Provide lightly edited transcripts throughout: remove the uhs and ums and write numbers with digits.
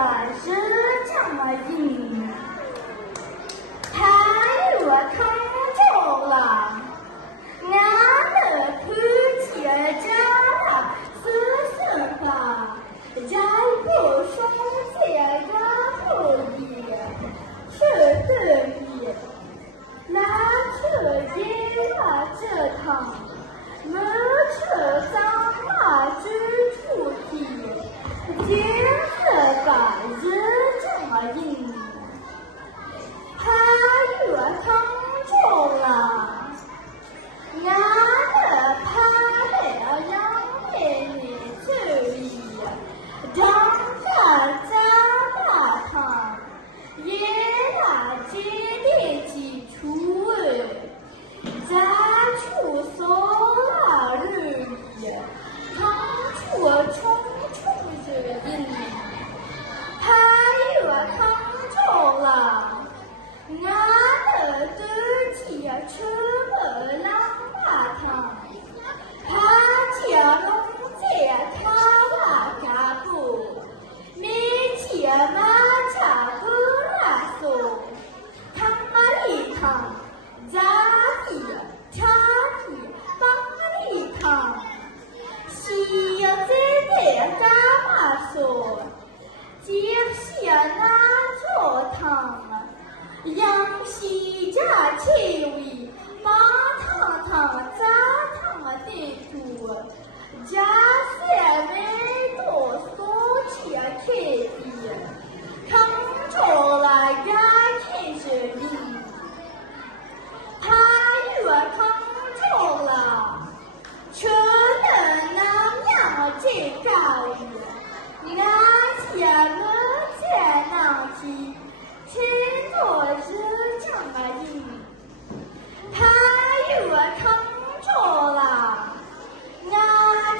把是这么硬，太热烫着了，俺的空气加了4吧，加一个双节然后一是对比，那是一了这趟，没吃上马之处地，今日把日这么硬，他越烫着了，俺的怕了杨妹妹嘴里，当着加大汤，也拿接的基础再出所了日语，汤出冲是硬，他越烫着了，俺的自己吃不了大汤，他家农在他那家不，没钱买家不拉送，他里汤咋地茶地帮里汤，西要在的干嘛说，接下那做汤，杨西家气味，把汤咋汤的土，家三没多所起开的，烫着了俺天是硬，他越烫着了，吃的那样这高语，俺家我在那里，听着是这么硬，他越烫着了，俺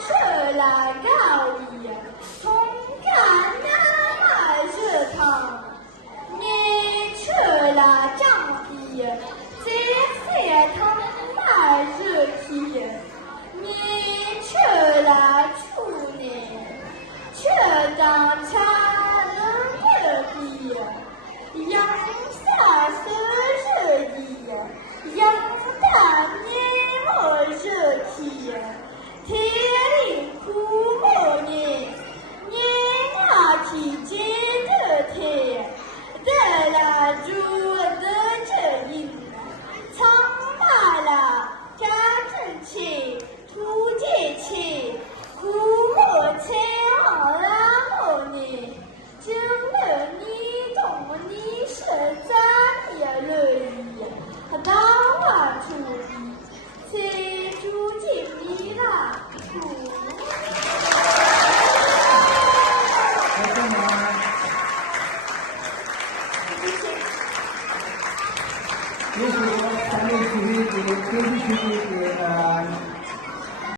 吃了高语，从干那热汤，你吃了长地，这些汤那热气，你吃了处呢，吃当茶能热地，养下是热地，养大你我热气，天里苦木呢，你那体积的天，得了住的这硬，苍白了家正气，土节气，苦木前往拉木呢，真的你懂你是咋的乐意，当晚处理，谁住进你那处。如果还没体会过，就是